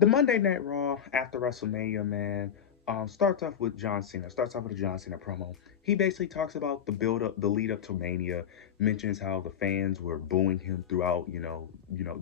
The Monday Night Raw after WrestleMania, man, starts off with John Cena. Starts off with a John Cena promo. He basically talks about the build up, the lead up to Mania. Mentions how the fans were booing him throughout,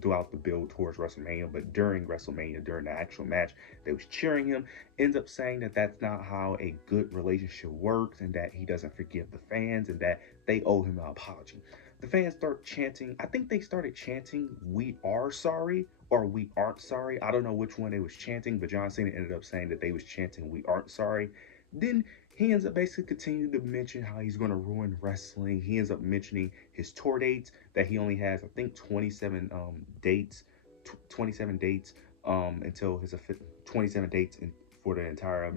throughout the build towards WrestleMania. But during WrestleMania, during the actual match, they was cheering him. Ends up saying that that's not how a good relationship works, and that he doesn't forgive the fans, and that they owe him an apology. The fans start chanting. I think they started chanting, "We are sorry," or "We aren't sorry." I don't know which one they was chanting, but John Cena ended up saying that they was chanting, "We aren't sorry." Then he ends up basically continuing to mention how he's going to ruin wrestling. He ends up mentioning his tour dates, that he only has, I think, 27 dates, 27 dates until his 27 dates for the entire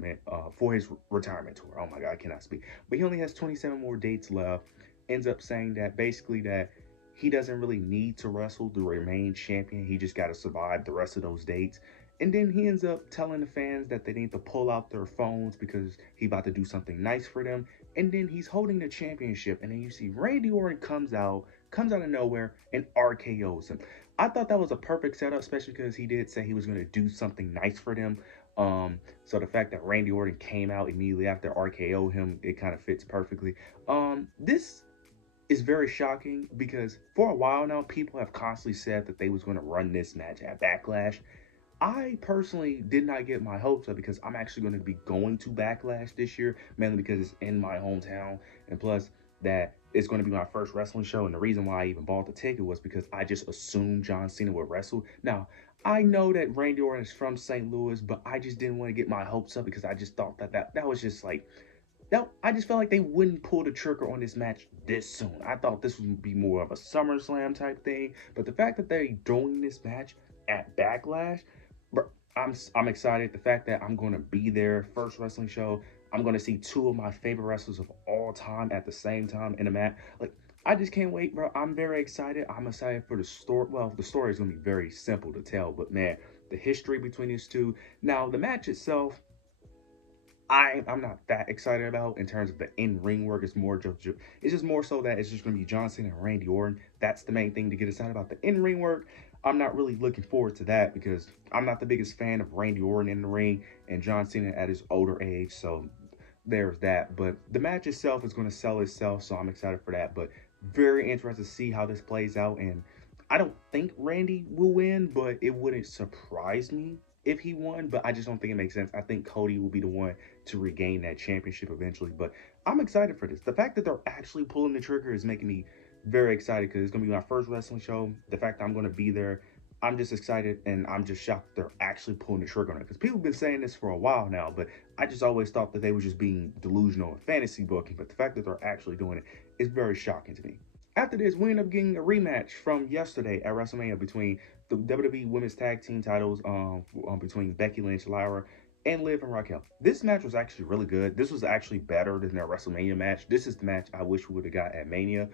for his retirement tour. Oh my God, I cannot speak. But he only has 27 more dates left. Ends up saying that basically that he doesn't really need to wrestle to remain champion. He just got to survive the rest of those dates. And then he ends up telling the fans that they need to pull out their phones because he about to do something nice for them. And then he's holding the championship. And then you see Randy Orton comes out of nowhere and RKO's him. I thought that was a perfect setup, especially because he did say he was going to do something nice for them. So the fact that Randy Orton came out immediately after RKO him, it kind of fits perfectly. This is very shocking because for a while now, people have constantly said that they was going to run this match at Backlash. I personally did not get my hopes up because I'm actually going to be going to Backlash this year, mainly because it's in my hometown, and plus that it's going to be my first wrestling show. And the reason why I even bought the ticket was because I just assumed John Cena would wrestle. Now, I know that Randy Orton is from St. Louis, but I just didn't want to get my hopes up because I just thought that was just like that. I just felt like they wouldn't pull the trigger on this match this soon. I thought this would be more of a SummerSlam type thing, but the fact that they're doing this match at Backlash, bro, I'm excited. The fact that I'm going to be there, first wrestling show, I'm going to see two of my favorite wrestlers of all time at the same time in a match. Like, I just can't wait, bro. I'm very excited. I'm excited for the story. Well, the story is going to be very simple to tell, but man, the history between these two. Now, the match itself, I'm not that excited about in terms of the in-ring work. It's more it's just more so that it's just going to be John Cena and Randy Orton. That's the main thing to get excited about. The in-ring work, I'm not really looking forward to that because I'm not the biggest fan of Randy Orton in the ring and John Cena at his older age. So there's that. But the match itself is going to sell itself, so I'm excited for that. But very interested to see how this plays out. And I don't think Randy will win, but it wouldn't surprise me if he won. But I just don't think it makes sense. I think Cody will be the one to regain that championship eventually. But I'm excited for this. The fact that they're actually pulling the trigger is making me very excited because it's going to be my first wrestling show. The fact that I'm going to be there, I'm just excited and I'm just shocked that they're actually pulling the trigger on it. Because people have been saying this for a while now, but I just always thought that they were just being delusional and fantasy booking. But the fact that they're actually doing it is very shocking to me. After this, we end up getting a rematch from yesterday at WrestleMania between the WWE Women's Tag Team titles between Becky Lynch, Lyra, and Liv and Raquel. This match was actually really good. This was actually better than their WrestleMania match. This is the match I wish we would have got at Mania.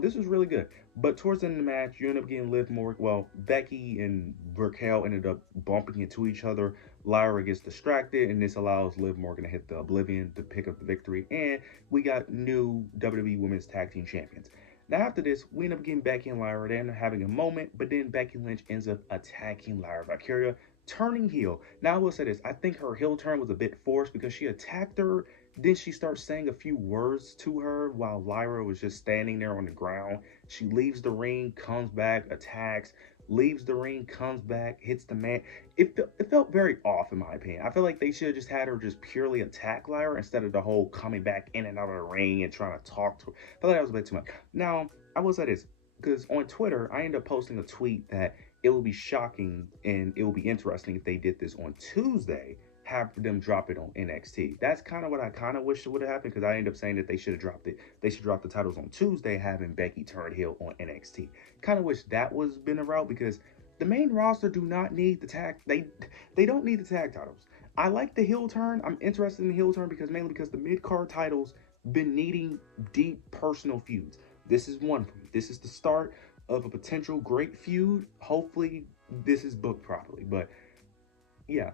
This was really good. But towards the end of the match, you end up getting Liv more. Well, Becky and Raquel ended up bumping into each other. Lyra gets distracted, and this allows Liv Morgan to hit the Oblivion to pick up the victory. And we got new WWE Women's Tag Team Champions. Now, after this, we end up getting Becky and Lyra. They end up having a moment, but then Becky Lynch ends up attacking Lyra Valkyria, turning heel. Now, I will say this. I think her heel turn was a bit forced because she attacked her. Then she starts saying a few words to her while Lyra was just standing there on the ground. She leaves the ring, comes back, attacks, leaves the ring, comes back, hits the man. It felt very off in my opinion. I feel like they should have just had her just purely attack Lyra instead of the whole coming back in and out of the ring and trying to talk to her. I feel like that was a bit too much. Now, I will say this, because on Twitter, I ended up posting a tweet that it would be shocking and it would be interesting if they did this on Tuesday, have them drop it on NXT. That's kind of what I kind of wish would have happened because I ended up saying that they should have dropped it. They should drop the titles on Tuesday, having Becky turn heel on NXT. Kind of wish that was been a route because the main roster do not need the tag. They don't need the tag titles. I like the heel turn. I'm interested in the heel turn because mainly because the mid card titles been needing deep personal feuds. This is one for me. This is the start of a potential great feud. Hopefully, this is booked properly. But yeah,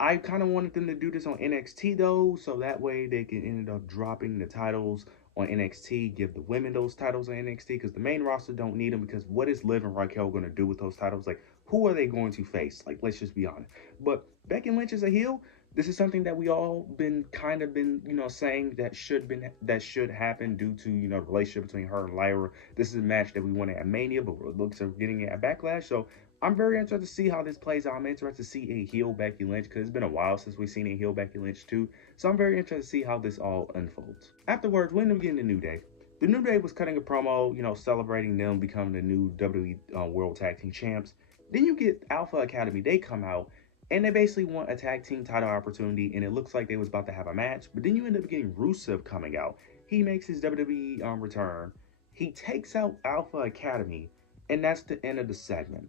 I kind of wanted them to do this on NXT though, so that way they can end up dropping the titles on NXT, give the women those titles on NXT, because the main roster don't need them, because what is Liv and Raquel going to do with those titles? Like, who are they going to face? Like, let's just be honest. But Becky Lynch is a heel. This is something that we all been kind of been, saying that should happen due to, the relationship between her and Lyra. This is a match that we wanted at Mania, but we're looks of getting it at Backlash. So I'm very interested to see how this plays out. I'm interested to see a heel Becky Lynch because it's been a while since we've seen a heel Becky Lynch too. So I'm very interested to see how this all unfolds. Afterwards, we end up getting the New Day. The New Day was cutting a promo, celebrating them becoming the new WWE World Tag Team Champs. Then you get Alpha Academy. They come out and they basically want a tag team title opportunity, and it looks like they was about to have a match. But then you end up getting Rusev coming out. He makes his WWE return. He takes out Alpha Academy, and that's the end of the segment.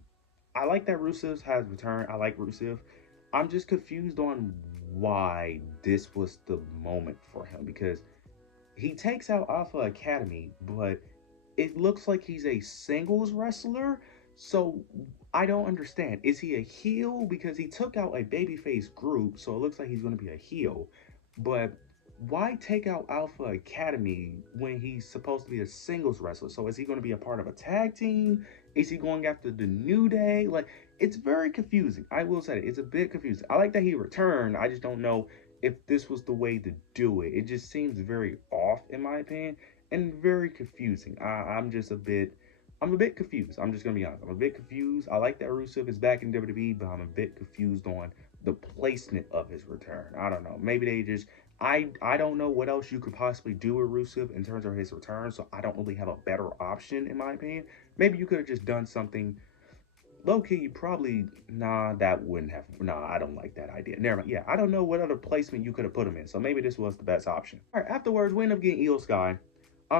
I like that Rusev has returned. I like Rusev. I'm just confused on why this was the moment for him, because he takes out Alpha Academy, but it looks like he's a singles wrestler. So I don't understand. Is he a heel because he took out a babyface group? So it looks like he's going to be a heel. But why take out Alpha Academy when he's supposed to be a singles wrestler? So is he going to be a part of a tag team? Is he going after the New Day? Like, it's very confusing. I will say it's a bit confusing. I like that he returned. I just don't know if this was the way to do it. It just seems very off in my opinion and very confusing. I'm a bit confused. I'm just gonna be honest. I'm a bit confused. I like that Rusev is back in WWE, but I'm a bit confused on the placement of his return. I don't know. Maybe they just I don't know what else you could possibly do with Rusev in terms of his return, so I don't really have a better option in my opinion. Maybe you could have just done something low key, probably, that wouldn't have, I don't like that idea. Never mind. Yeah, I don't know what other placement you could have put him in, so maybe this was the best option. All right, afterwards, we end up getting Io Sky.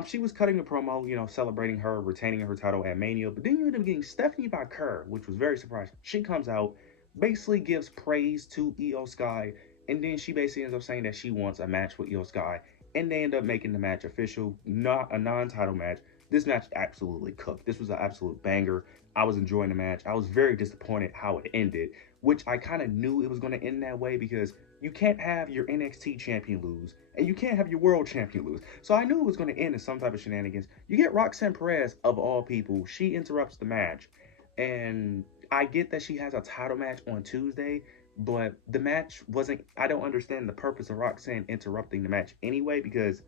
She was cutting a promo, celebrating her retaining her title at Mania, but then you end up getting Stephanie Baker, which was very surprising. She comes out, basically gives praise to Io Sky, and then she basically ends up saying that she wants a match with Io Sky, and they end up making the match official, not a non-title match. This match absolutely cooked. This was an absolute banger. I was enjoying the match. I was very disappointed how it ended, which I kind of knew it was going to end that way because you can't have your NXT champion lose and you can't have your world champion lose. So I knew it was going to end in some type of shenanigans. You get Roxanne Perez, of all people, she interrupts the match. And I get that she has a title match on Tuesday, but the match wasn't, I don't understand the purpose of Roxanne interrupting the match anyway, because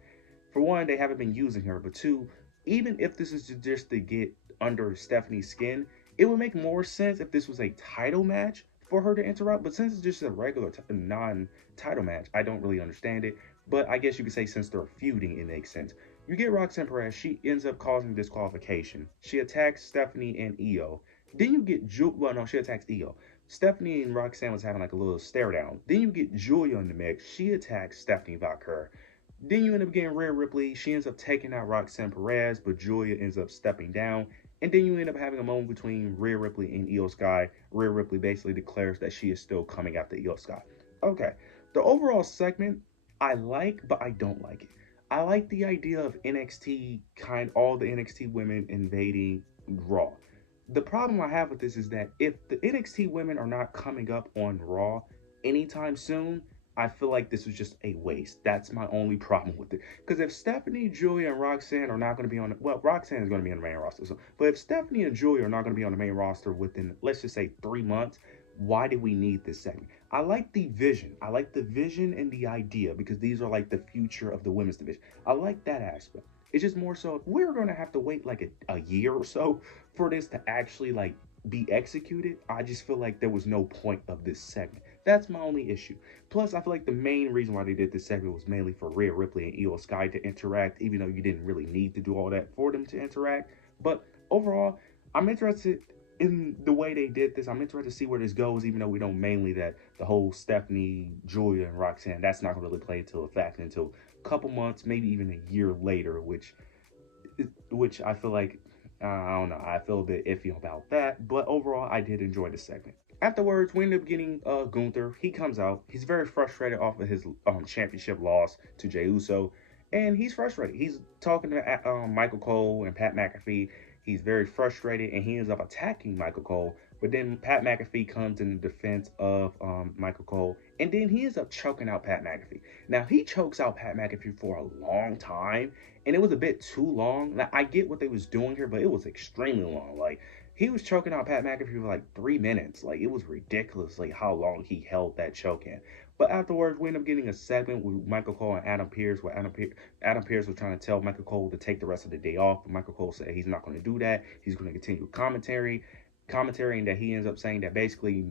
for one, they haven't been using her, but two, even if this is just to get under Stephanie's skin, it would make more sense if this was a title match for her to interrupt. But since it's just a regular non-title match, I don't really understand it. But I guess you could say since they're feuding, it makes sense. You get Roxanne Perez, she ends up causing disqualification. She attacks Stephanie and Io. Then you get she attacks Io. Stephanie and Roxanne was having like a little stare down. Then you get Julia in the mix. She attacks Stephanie Baker. Then you end up getting Rhea Ripley. She ends up taking out Roxanne Perez, but Julia ends up stepping down. And then you end up having a moment between Rhea Ripley and Io Sky. Rhea Ripley basically declares that she is still coming after Io Sky. Okay, the overall segment I like, but I don't like it. I like the idea of all the NXT women invading Raw. The problem I have with this is that if the NXT women are not coming up on Raw anytime soon, I feel like this was just a waste. That's my only problem with it. Because if Stephanie, Julia, and Roxanne are not going to be Roxanne is going to be on the main roster. But if Stephanie and Julia are not going to be on the main roster within, let's just say, 3 months, why do we need this segment? I like the vision. I like the vision and the idea because these are like the future of the women's division. I like that aspect. It's just more so if we're going to have to wait like a year or so for this to actually like be executed, I just feel like there was no point of this segment. That's my only issue. Plus, I feel like the main reason why they did this segment was mainly for Rhea Ripley and Io Sky to interact, even though you didn't really need to do all that for them to interact. But overall, I'm interested in the way they did this. I'm interested to see where this goes, even though we know mainly that the whole Stephanie, Julia, and Roxanne, that's not going to really play into effect until a couple months, maybe even a year later, which I feel like, I don't know, I feel a bit iffy about that. But overall, I did enjoy this segment. Afterwards, we end up getting Gunther. He comes out. He's very frustrated off of his championship loss to Jey Uso. And he's frustrated. He's talking to Michael Cole and Pat McAfee. He's very frustrated, and he ends up attacking Michael Cole. But then Pat McAfee comes in the defense of Michael Cole, and then he ends up choking out Pat McAfee. Now, he chokes out Pat McAfee for a long time, and it was a bit too long. Now, I get what they was doing here, but it was extremely long. Like, He was choking out Pat McAfee for like 3 minutes. Like it was ridiculous, like how long he held that choke in. But afterwards, we ended up getting a segment with Michael Cole and Adam Pearce, where Adam Pearce was trying to tell Michael Cole to take the rest of the day off. But Michael Cole said he's not going to do that. He's going to continue commentary, and that he ends up saying that basically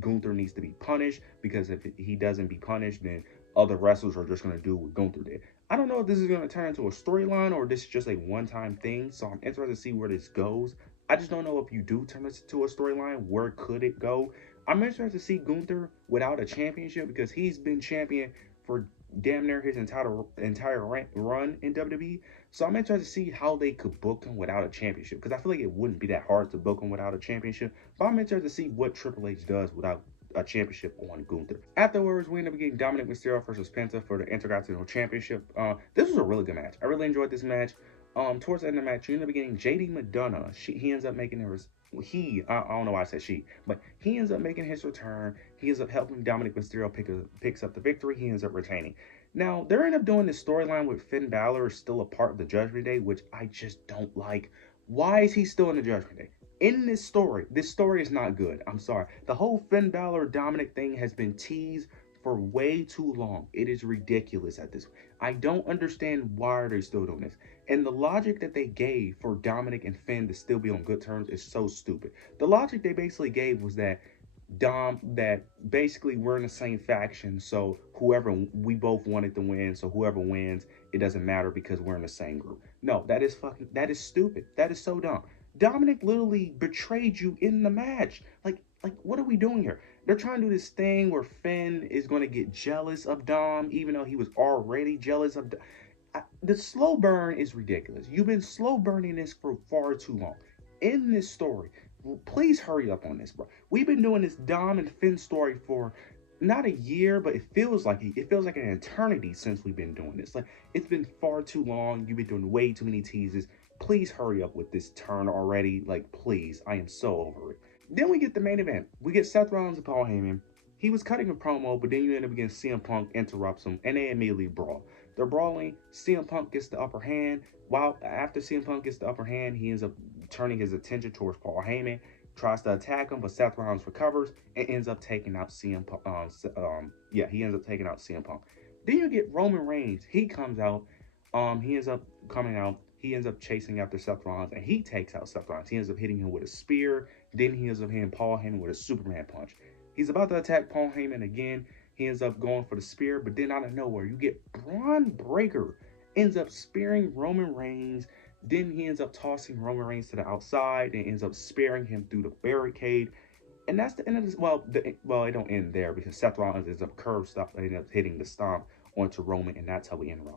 Gunther needs to be punished, because if he doesn't be punished, then other wrestlers are just going to do what Gunther did. I don't know if this is going to turn into a storyline or this is just a one-time thing, so I'm interested to see where this goes. I just don't know if you do turn this into a storyline, where could it go? I'm interested to see Gunther without a championship, because he's been champion for damn near his entire run in WWE. So I'm interested to see how they could book him without a championship, because I feel like it wouldn't be that hard to book him without a championship. But I'm interested to see what Triple H does without a championship on Gunther. Afterwards, we ended up getting Dominic Mysterio versus Penta for the Intercontinental Championship. This was a really good match. I really enjoyed this match. Towards the end of the match, you end up getting JD McDonough. He ends up making I don't know why I said she, but he ends up making his return. He ends up helping Dominic Mysterio picks up the victory. He ends up retaining. Now, they end up doing this storyline with Finn Balor still a part of the Judgment Day, which I just don't like. Why is he still in the Judgment Day? In this story is not good. I'm sorry. The whole Finn Balor Dominic thing has been teased for way too long. It is ridiculous at this point. I don't understand why they're still doing this. And the logic that they gave for Dominic and Finn to still be on good terms is so stupid. The logic they basically gave was that that basically we're in the same faction, so whoever, we both wanted to win, so whoever wins, it doesn't matter because we're in the same group. No, that is stupid. That is so dumb. Dominic literally betrayed you in the match. Like what are we doing here? They're trying to do this thing where Finn is going to get jealous of Dom, even though he was already jealous of Dom. The slow burn is ridiculous. You've been slow burning this for far too long. In this story, please hurry up on this, bro. We've been doing this Dom and Finn story for not a year, but it feels like an eternity since we've been doing this. Like, it's been far too long. You've been doing way too many teases. Please hurry up with this turn already. Like, please, I am so over it. Then we get the main event. We get Seth Rollins and Paul Heyman. He was cutting a promo, but then you end up getting CM Punk interrupts him, and they immediately brawl. They're brawling. CM Punk gets the upper hand. While after CM Punk gets the upper hand, he ends up turning his attention towards Paul Heyman, tries to attack him, but Seth Rollins recovers and ends up taking out CM Punk. He ends up taking out CM Punk. Then you get Roman Reigns. He comes out. He ends up coming out. He ends up chasing after Seth Rollins, and he takes out Seth Rollins. He ends up hitting him with a spear. Then he ends up hitting Paul Heyman with a Superman punch. He's about to attack Paul Heyman again. He ends up going for the spear, but then out of nowhere, you get Bron Breakker ends up spearing Roman Reigns. Then he ends up tossing Roman Reigns to the outside and ends up spearing him through the barricade. And that's the end of this. Well, it don't end there, because Seth Rollins ends up curve stop and ends up hitting the stomp onto Roman, and that's how we end Raw.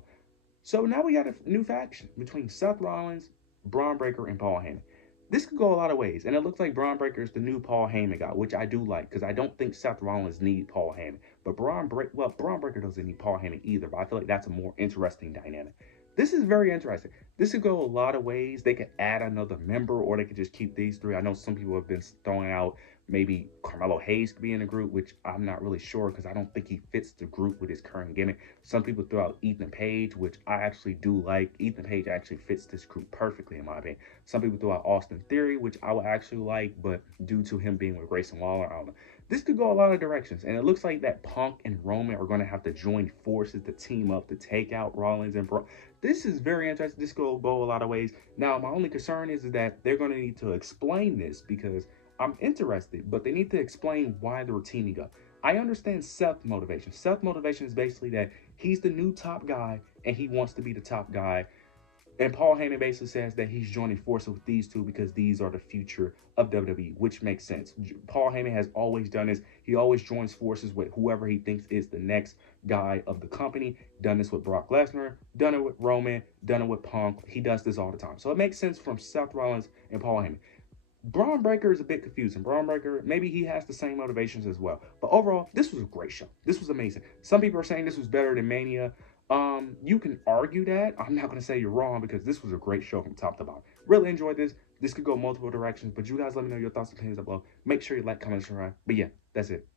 So now we got a new faction between Seth Rollins, Bron Breakker, and Paul Heyman. This could go a lot of ways, and it looks like Bron Breakker is the new Paul Heyman guy, which I do like, because I don't think Seth Rollins need Paul Heyman. But Bron Breakker doesn't need Paul Heyman either, but I feel like that's a more interesting dynamic. This is very interesting. This could go a lot of ways. They could add another member, or they could just keep these three. I know some people have been throwing out maybe Carmelo Hayes could be in the group, which I'm not really sure, because I don't think he fits the group with his current gimmick. Some people throw out Ethan Page, which I actually do like. Ethan Page actually fits this group perfectly, in my opinion. Some people throw out Austin Theory, which I would actually like, but due to him being with Grayson Waller, I don't know. This could go a lot of directions, and it looks like that Punk and Roman are going to have to join forces to team up to take out Rollins and Bron. This is very interesting. This could go a lot of ways. Now, my only concern is that they're going to need to explain this, because I'm interested, but they need to explain why they're teaming up. I understand Seth's motivation. Seth's motivation is basically that he's the new top guy and he wants to be the top guy. And Paul Heyman basically says that he's joining forces with these two because these are the future of WWE, which makes sense. Paul Heyman has always done this. He always joins forces with whoever he thinks is the next guy of the company. Done this with Brock Lesnar, done it with Roman, done it with Punk. He does this all the time. So it makes sense from Seth Rollins and Paul Heyman. Bron Breakker is a bit confusing. Bron Breakker, maybe he has the same motivations as well. But overall, this was a great show. This was amazing. Some people are saying this was better than Mania. You can argue that. I'm not going to say you're wrong, because this was a great show from top to bottom. Really enjoyed this. This could go multiple directions, but you guys let me know your thoughts and opinions below. Make sure you like, comment, subscribe. But yeah, that's it.